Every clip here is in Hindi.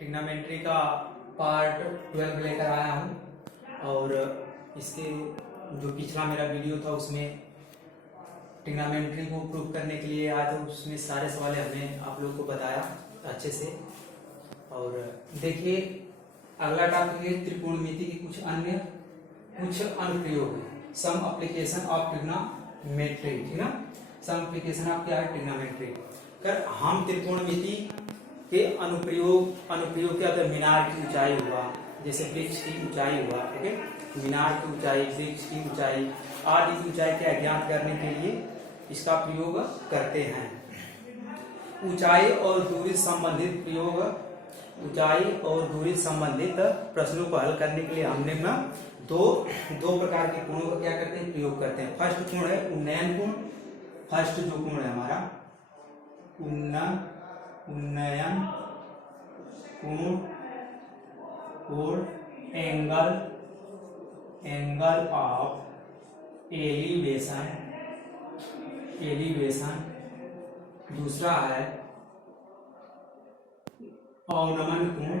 ट्रिग्नोमेट्री का पार्ट 12 लेकर आया हूँ और इसके जो पिछला मेरा वीडियो था उसमें ट्रिग्नोमेट्री को प्रूव करने के लिए आया था। उसमें सारे सवाल हमने आप लोगों को बताया अच्छे से। और देखिए अगला टॉपिक है त्रिकोणमिति के कुछ अनुप्रयोग है। सम एप्लीकेशन ऑफ ट्रिग्नोमेट्री, ठीक ना। सम एप्लीकेशन ऑफ क्या है, ट्रिग्नोमेट्री। कर हम त्रिकोणमिति के अनुप्रयोग क्या होता है, मीनार की ऊंचाई हुआ, जैसे वृक्ष की ऊंचाई हुआ, ठीक है, मीनार की ऊंचाई, वृक्ष की ऊंचाई आदि की ऊंचाई के ज्ञात करने के लिए इसका प्रयोग करते हैं। ऊंचाई और दूरी संबंधित प्रयोग, ऊंचाई और दूरी संबंधित प्रश्नों को हल करने के लिए हमने ना दो प्रकार के कोणों का क्या करते हैं, प्रयोग करते हैं। फर्स्ट कोण है उन्नयन कोण। फर्स्ट जो कोण है हमारा उन्नयन कोण और एंगल ऑफ एलिवेशन। दूसरा है अवनमन कोण,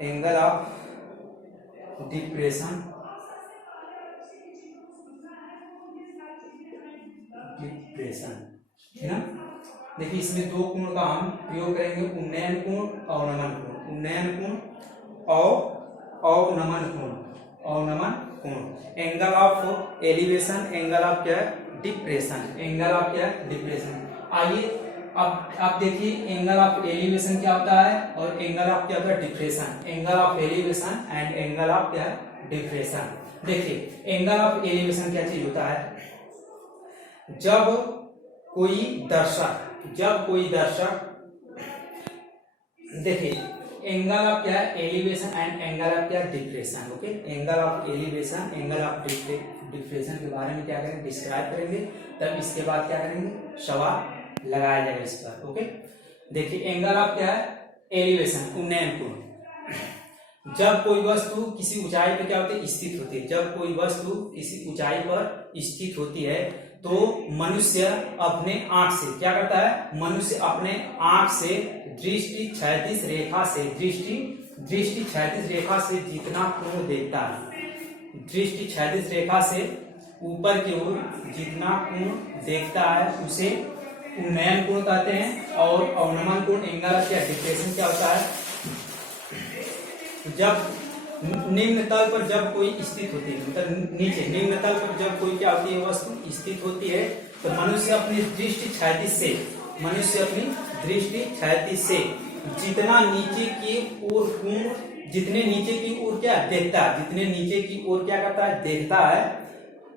एंगल ऑफ डिप्रेशन, है ना। देखिए इसमें दो कोण का हम प्रयोग करेंगे, उन्नयन कोण, अवनमन कोण। उन्नयन कोण और अवनमन कोण। Angle of elevation, angle of क्या है, डिप्रेशन। एंगल ऑफ क्या है, डिप्रेशन। आइए अब आप देखिए एंगल ऑफ एलिवेशन क्या होता है और एंगल ऑफ क्या होता है, depression. Angle of elevation and angle of क्या है, डिप्रेशन। देखिए एंगल ऑफ एलिवेशन क्या चीज होता है, जब कोई दर्शक देखिए एंगल ऑफ क्या है, एलिवेशन एंड एंगल ऑफ क्या, depression. Okay, angle of elevation, angle of depression के बारे में क्या करेंगे, डिस्क्राइब करेंगे। तब इसके बाद क्या करेंगे, सवाल लगाया जाएगा इस पर। ओके, देखिए एंगल ऑफ क्या है, एलिवेशन, उन्नयन कोण। जब कोई वस्तु किसी ऊंचाई पर क्या होती है, स्थित होती है। जब कोई वस्तु किसी ऊंचाई पर स्थित होती है तो मनुष्य अपने आंख से क्या करता है, मनुष्य अपने आंख से दृष्टि क्षैतिज रेखा से जितना कोण देखता है, दृष्टि क्षैतिज रेखा से ऊपर की ओर जितना कोण देखता है उसे उन्नयन कोण कहते हैं। और अवनमन कोण, एंगल ऑफ डिप्रेशन क्या होता है, जब निम्न तल पर जब कोई स्थित होती है, मतलब नीचे निम्न तल पर जब कोई क्या होती है, वस्तु स्थित होती है तो मनुष्य अपनी दृष्टि क्षैतिज से जितना नीचे की ओर कोण, जितने नीचे की ओर क्या देखता है, जितने नीचे की ओर क्या करता है, देखता है,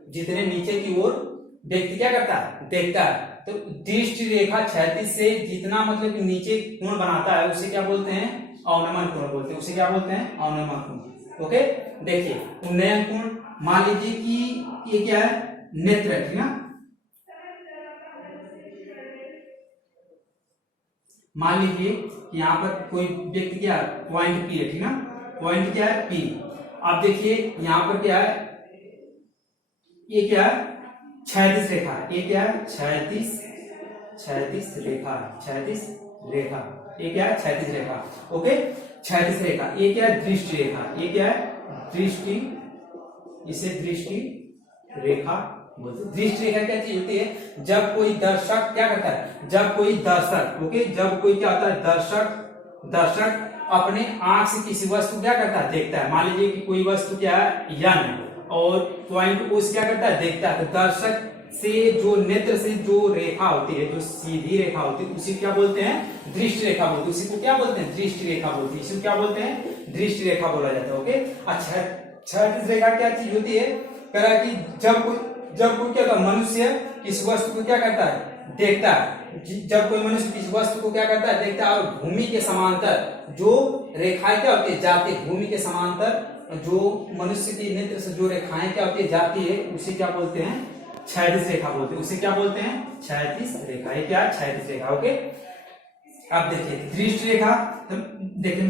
जितने नीचे की ओर व्यक्ति क्या करता है, देखता है। तो दृष्टि रेखा क्षैतिज से जितना मतलब नीचे कोण बनाता है उसे क्या बोलते हैं, अवनमन कोण बोलते हैं। उसे क्या बोलते हैं, अवनमन कोण। ओके, देखिए उन्नयन कोण, मान लीजिए कि ये क्या है, नेत्र है, ठीक ना। मान लीजिए कि यहाँ पर कोई व्यक्ति क्या पॉइंट पी है, ठीक ना। पॉइंट क्या है, पी। आप देखिए यहाँ पर क्या है, ये क्या है, क्षैतिज रेखा है। ये क्या है, क्षैतिज रेखा। ये क्या है, क्षैतिज रेखा। ओके, क्षैतिज रेखा। ये क्या है, दृष्टि रेखा। ये क्या है, दृष्टि, इसे दृष्टि रेखा बोलते हैं। दृष्टि रेखा क्या चीज होती है, जब कोई दर्शक क्या करता है, जब कोई दर्शक, ओके, जब कोई क्या होता है, दर्शक अपने आंख से किसी वस्तु क्या करता है, देखता है। मान लीजिए कि कोई वस्तु क्या है, यन, और पॉइंट उस क्या करता है, देखता है। तो दर्शक से जो नेत्र से जो रेखा होती है, जो सीधी रेखा होती है, उसी क्या बोलते हैं, दृष्टि रेखा बोलते हैं। उसी को क्या बोलते हैं, दृष्टि रेखा बोलते हैं। इसी को क्या बोलते हैं, दृष्टि रेखा बोला जाता है। ओके, अच्छा क्षैतिज रेखा क्या चीज होती है, कह कि जब कोई क्या होता है, मनुष्य इस वस्तु को क्या करता है, देखता है। जब कोई मनुष्य इस वस्तु को क्या करता है, देखता है, और भूमि के समांतर जो रेखाएं क्या होती है, जाती है, भूमि के समांतर जो मनुष्य की नेत्र से जो रेखाएं क्या होती है, जाती है, उसे क्या बोलते हैं, क्षैतिज रेखा बोलते हैं। उसे क्या बोलते हैं, क्षैतिज रेखा। ये क्या है, क्षैतिज रेखा। ओके, अब देखिए दृष्टि रेखा। तो देखिए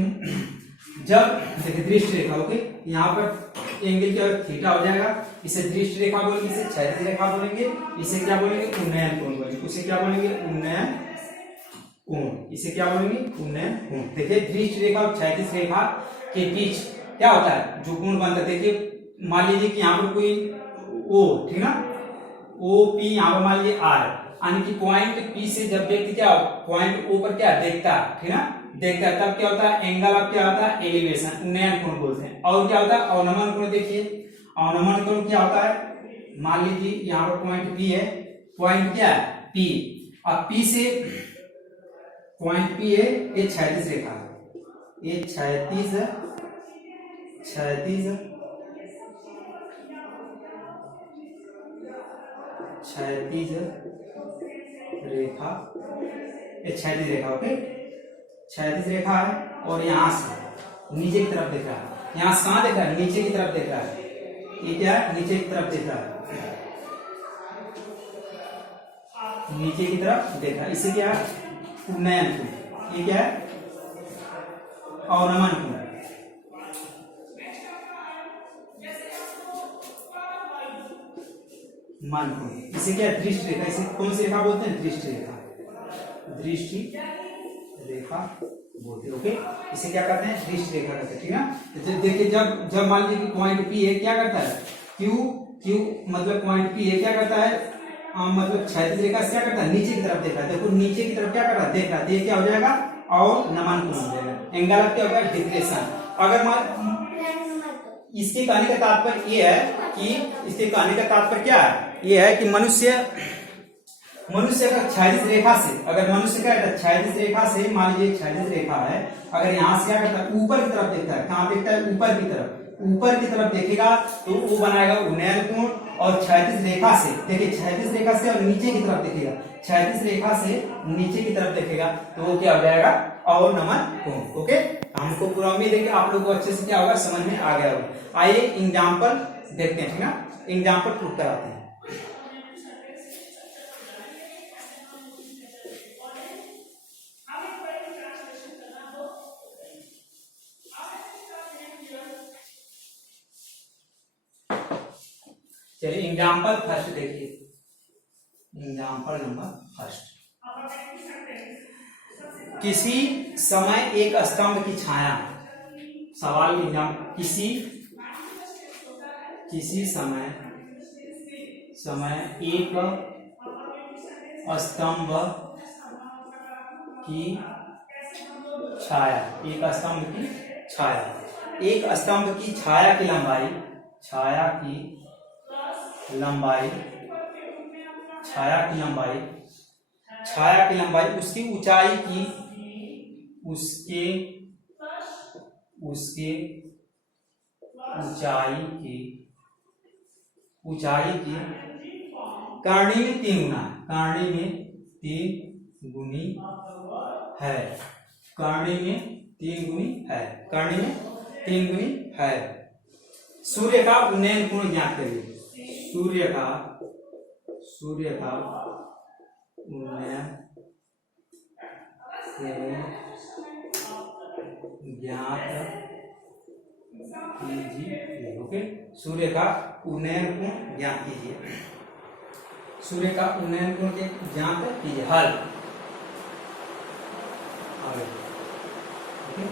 जब देखिए दृष्टि रेखा, ओके, यहाँ पर एंगल क्या थीटा हो जाएगा, इसे दृष्टि रेखा बोलेंगे, इसे क्षैतिज रेखा बोलेंगे, इसे क्या बोलेंगे उन्नयन कोण बोलेंगे, उसे क्या बोलेंगे उन्नयन कोण, इसे क्या बोलेंगे उन्नयन कोण। देखिए दृष्टि रेखा और क्षैतिज रेखा के बीच क्या होता है, जो कोण बनता है, देखिए मान लीजिए कि यहाँ पर कोई ओ, ठीक ना, ओ पी, यहाँ पर मान लीजिए आर, यानी कि पॉइंट पी से जब व्यक्ति क्या पॉइंट ओ पर क्या देखता है, ठीक ना, देखता है, तब क्या होता है एंगल ऑफ क्या होता है एलिवेशन, उन्नयन कोण बोलते हैं। और क्या होता है अवनमन कोण, देखिए अवनमन कोण क्या होता है, मान लीजिए यहाँ पर पॉइंट पी है, पॉइंट क्या है पी, अब पी से पॉइंट पी है, ये क्षैतिज रेखा है, ये क्षैतिज क्षैतिज क्षैतिज रेखा, ये क्षैतिज रेखा, ओके, क्षैतिज रेखा है, और यहां से नीचे की तरफ देख रहा है, यहां से कहां देख रहा है नीचे की तरफ देख रहा है, ये क्या है नीचे की तरफ देख रहा है, नीचे की तरफ देख रहा है, इसे क्या है उन्नयन कोण, ये क्या है अवनमन कोण। मान कोण, इसे क्या दृष्टि रेखा, इसे कौन सी रेखा बोलते हैं दृष्टि रेखा, दृष्टि रेखा बोलते हैं, ओके, इसे क्या कहते हैं दृष्टि रेखा कहते हैं, ठीक है। देखिए जब जब मान लीजिए कि पॉइंट पी है, क्या करता है क्यू, क्यू मतलब पॉइंट पी है, क्या करता है मतलब क्षैतिज रेखा से क्या करता है नीचे की तरफ देख रहा है, देखो नीचे की तरफ क्या कर रहा है देख रहा है, ये क्या हो जाएगा और नमन कोण हो जाएगा, एंगल ऑफ क्या होगा डिक्रेशन। अगर मान इसके कहने का तात्पर्य ये है कि इसके कहने का तात्पर्य क्या है, ये है कि मनुष्य का क्षैतिज रेखा से, अगर मनुष्य क्या है क्षैतिज रेखा से, मान लीजिए क्षैतिज रेखा है, अगर यहाँ से क्या करता है ऊपर की तरफ देखता है, कहाँ देखता है ऊपर की तरफ, ऊपर की तरफ देखेगा तो वो बनाएगा उन्नयन कोण, और क्षैतिज रेखा से देखिए क्षैतिज रेखा से और नीचे की तरफ देखेगा, क्षैतिज रेखा से नीचे की तरफ देखेगा तो वो क्या हो जाएगा अवनमन कोण, ओके। हमको पूरा उम्मीद है कि आप लोगों को अच्छे से क्या होगा समझ में आ गया होगा। आइए एग्जाम्पल देखते हैं, ठीक ना, एग्जाम्पल प्रूफ कराते हैं। चलिए एग्जाम्पल फर्स्ट देखिए, एग्जाम्पल नंबर फर्स्ट, किसी समय एक स्तंभ की छाया, सवाल एग्जाम, किसी समय एक स्तंभ की छाया, एक स्तंभ की छाया, एक स्तंभ की छाया की लंबाई, छाया की लंबाई, छाया की लंबाई, छाया की लंबाई, उसकी ऊंचाई की, उसके ऊंचाई की करनी में 3 गुना, करनी में 3 गुनी है, करनी में 3 गुनी है, करनी में 3 गुनी है। सूर्य का उन्नयन कोण ज्ञात करिए, सूर्य का उन्नयन कोण ज्ञात कीजिए, ओके, सूर्य का उन्नयन कोण ज्ञात कीजिए, सूर्य का उन्नयन कोण ज्ञात कीजिए, हल आगे, ओके।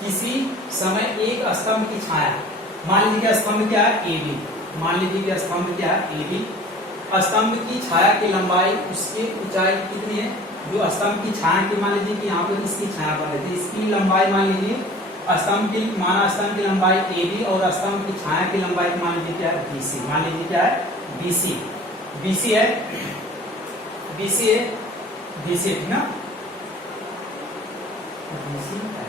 किसी समय एक स्तंभ की छाया, मान लीजिए स्तंभ क्या है AB, मान लीजिए कि स्तंभ क्या है AB, स्तंभ की छाया की लंबाई, उसकी ऊंचाई कितनी है, जो स्तंभ की छाया की, मान लीजिए कि यहाँ पर इसकी छाया बन रही थी, इसकी लंबाई मान लीजिए स्तंभ की लंबाई AB और स्तंभ की छाया की लंबाई मान लीजिए क्या है BC, मान लीजिए क्या है BC है, ठीक ना, BC है,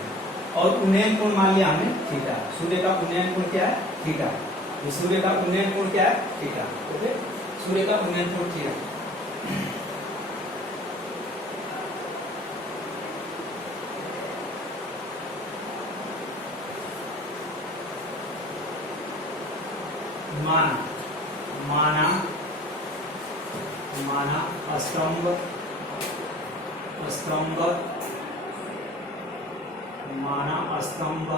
और उन्नयन कोण मान लिया हमने थीटा, सूर्य का उन्नयन कोण क्या है थीटा, सूर्य का उन्नयन कोण क्या है थीटा, ओके, सूर्य का उन्नयन कोण थीटा। माना माना स्तंभ स्तंभ माना स्तंभ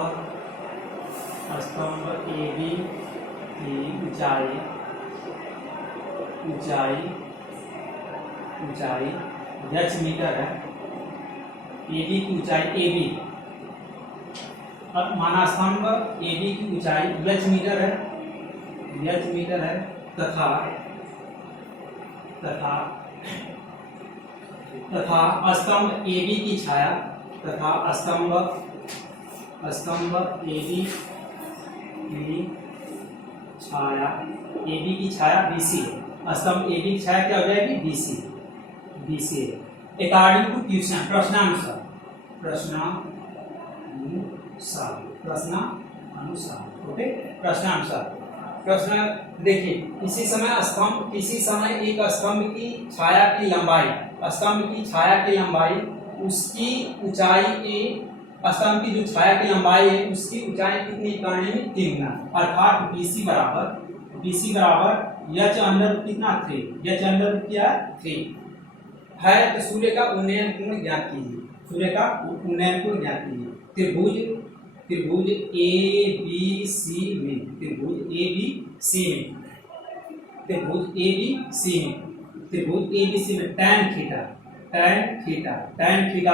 स्तंभ AB की ऊंचाई ऊंचाई ऊंचाई h मीटर है। AB की ऊंचाई AB, अब माना स्तंभ AB की ऊंचाई h मीटर है, h मीटर है तथा तथा तथा स्तंभ AB की छाया तथा स्तंभ स्तंभ AB की छाया AB की छाया BC है। स्तंभ AB की छाया क्या हो जाएगी? BC BC है। अकॉर्डिंग टू क्वेश्चन प्रश्नानुसार प्रश्नानुसार ओके प्रश्नानुसार प्रश्न देखिए, किसी समय एक स्तंभ की छाया की लंबाई उसकी ऊंचाई स्तंभ की जो छाया की लंबाई है उसकी ऊंचाई कितनी करने में 3 गुना, अर्थात BC बराबर h अंडर कितना 3 h अंडर क्या 3 है। तो सूर्य का उन्नयन कोण ज्ञात कीजिए, त्रिभुज ABC में त्रिभुज ABC में tan थीटा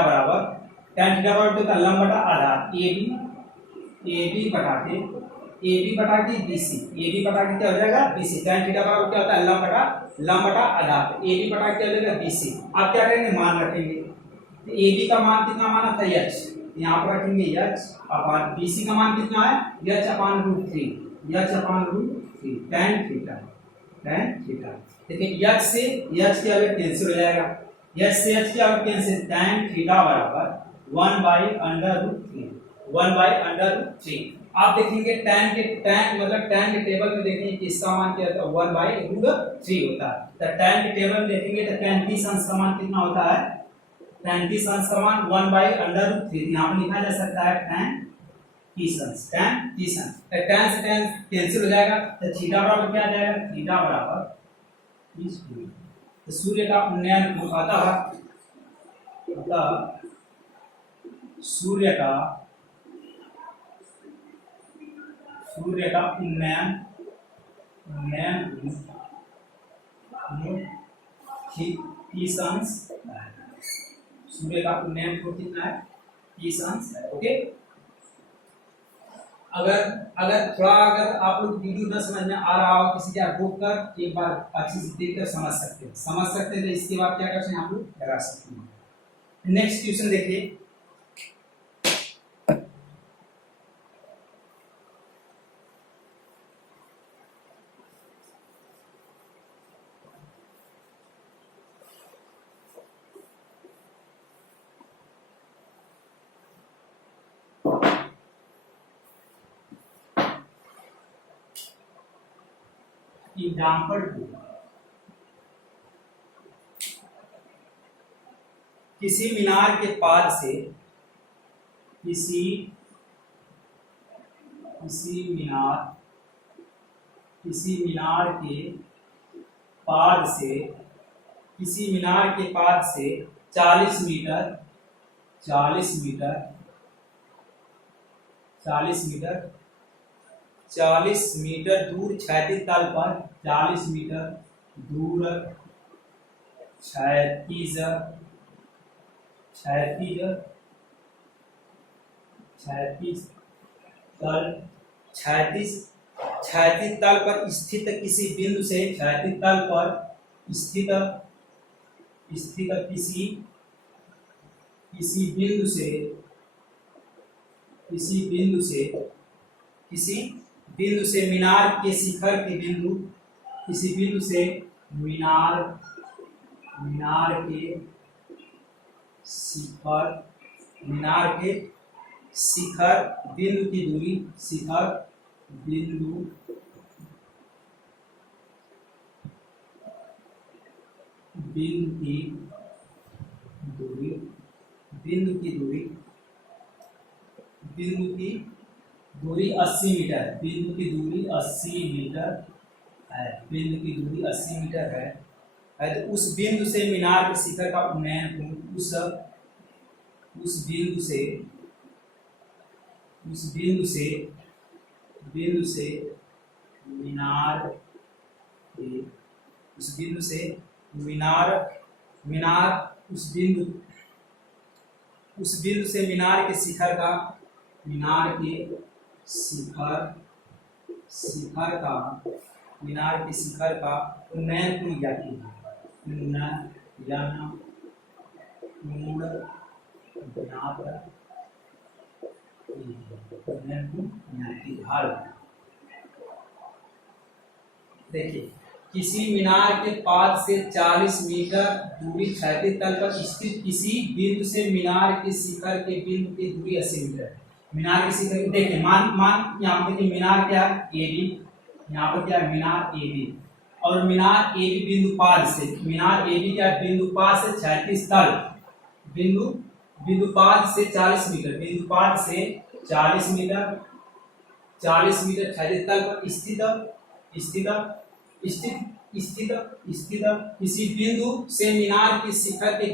बराबर तो लंब बटा आधार AB बटा के BC क्या हो जाएगा BC। tan थीटा बराबर क्या होता है? लंब बटा आधार। AB बटा क्या हो जाएगा BC। आप क्या करेंगे? मान रखेंगे। तो AB का मान कितना माना था? h, यहाँ पर रखेंगे h अपान BC का मान कितना है? h अपान √3 tan थीटा। देखिए h से h क्या होगा? कैंसिल हो जाएगा। h से h क्या होगा? कैंसिल। tan थीटा बराबर 1/√3 आप देखेंगे tan के टेबल में देखेंगे किसका मान क्या होता है? 1/√3 होता है। तो tan के टेबल में देखेंगे तो tan 30 अंश का मान कितना होता है? tan 30 अंश का मान 1/√3 यहाँ पर लिखा जा सकता है tan 30 अंश। तो tan से tan कैंसिल हो जाएगा तो थीटा बराबर क्या आ जाएगा? थीटा बराबर 30 डिग्री। तो सूर्य का उन्नयन अतः सूर्य का उन्नयन 30 अंश है। सूर्य का उन्नयन कोण कितना है? 30 अंश है। ओके, अगर आप लोग वीडियो न समझ में आ रहा हो किसी का बुक कर एक बार अच्छी से देखकर समझ सकते हैं तो इसके बाद क्या करते हैं आप लोग लगा सकते हैं। नेक्स्ट क्वेश्चन देखिए, एग्जाम्पल 2, किसी मीनार के पाद से किसी मीनार के पाद से 40 मीटर दूर क्षैतिज तल पर 40 मीटर दूर क्षैतिज तल पर स्थित किसी बिंदु से मीनार के शिखर के बिंदु मीनार के शिखर बिंदु की दूरी बिंदु की दूरी 80 मीटर है। बिंदु की दूरी 80 मीटर है। है तो उस बिंदु से मीनार के शिखर का उन्नयन कोण उस बिंदु से मीनार उस बिंदु से मीनार उस बिंदु से मीनार के शिखर का उन्नयन कोण ज्ञात कीजिए। उन्नयन कोण ज्ञात देखिए, किसी मीनार के पाद से 40 मीटर दूरी क्षैतिज तल पर स्थित किसी बिंदु से मीनार के शिखर के बिंदु की दूरी 80 मीटर। मीनार के शिखर देखिए, मान यहाँ पर देखिए मीनार क्या है ए बी, यहाँ पर क्या है मीनार ए बी, और मीनार ए बी बिंदु पाद से बिंदु पाद से क्षैतिज तल बिंदु पाद से 40 मीटर 40 मीटर क्षैतिज तल पर स्थित किसी बिंदु से मीनार के शिखर के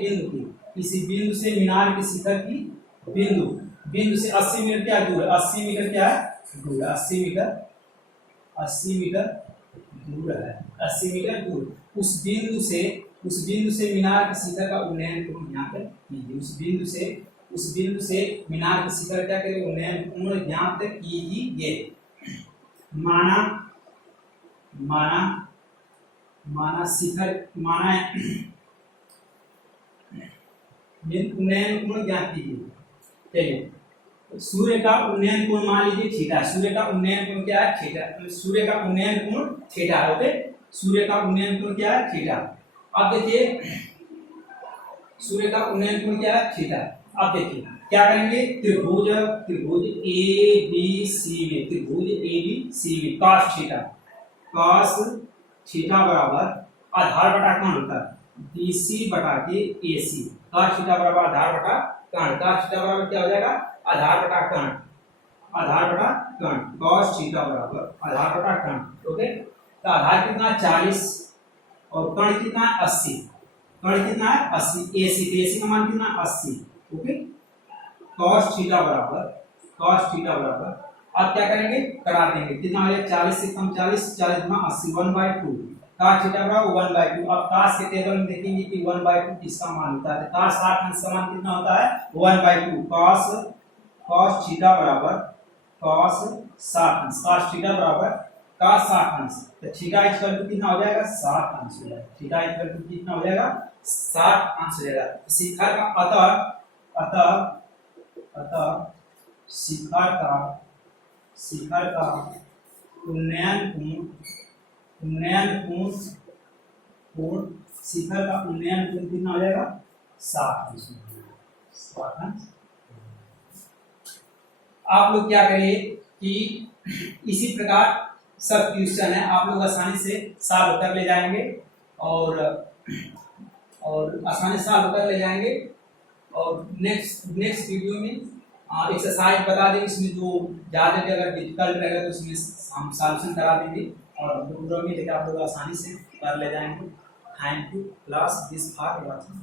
बिंदु से 80 मीटर क्या दूर है, 80 मीटर क्या है दूर, 80 मीटर दूर उस बिंदु से मीनार के शिखर का उन्नयन कोण ज्ञात कीजिए। उस बिंदु से मीनार के शिखर क्या करें, उन्नयन कोण ज्ञात कीजिए। माना शिखर उन्नयन कोण ज्ञात कीजिए। चलिए, सूर्य का उन्नयन कोण मान लीजिए थीटा। सूर्य का उन्नयन कोण क्या है, थीटा। सूर्य का उन्नयन कोण थीटा है। ओके, सूर्य का उन्नयन कोण क्या है, थीटा। अब देखिए, सूर्य का उन्नयन कोण क्या है, थीटा। अब देखिए क्या करेंगे, त्रिभुज ए बी सी में cos थीटा बराबर आधार बटा कर्ण होता है BC बटा के AC। cos थीटा बराबर आधार बटा कर्ण। cos थीटा बराबर क्या हो जाएगा, आधार बटा कर्ण cos थीटा बराबर आधार बटा कर्ण। ओके, तो आधार कितना 40 और कर्ण कितना 80। AC का मान कितना 80। ओके, cos थीटा बराबर अब क्या करेंगे, करा देंगे, कितना हो जाएगा 40 से कम 40 गुना 80 1/2। cos थीटा बराबर 1/2। अब cos के टेबल में देखेंगे कि 1/2 किसका मान होता है, cos 60 अंश का मान कितना होता है 1/2। cos थीटा बराबर cos 60 अंश तो थीटा इक्वल टू कितना हो जाएगा 60 अंश हो जाएगा। थीटा इक्वल टू कितना हो जाएगा 60 अंश हो जाएगा। शिखर का अतः शिखर का उन्नयन कोण कितना हो जाएगा 60 अंश। आप लोग क्या करिए कि इसी प्रकार सब क्वेश्चन है आप लोग आसानी से सॉल्व कर ले जाएंगे और नेक्स्ट वीडियो में एक्सरसाइज बता देंगे। इसमें जो ज़्यादा अगर डिफिकल्ट रहेगा तो उसमें हम सॉल्यूशन करा देंगे और वीडियो में लेकर आप लोग आसानी से कर ले जाएंगे। Thank you class this for watching.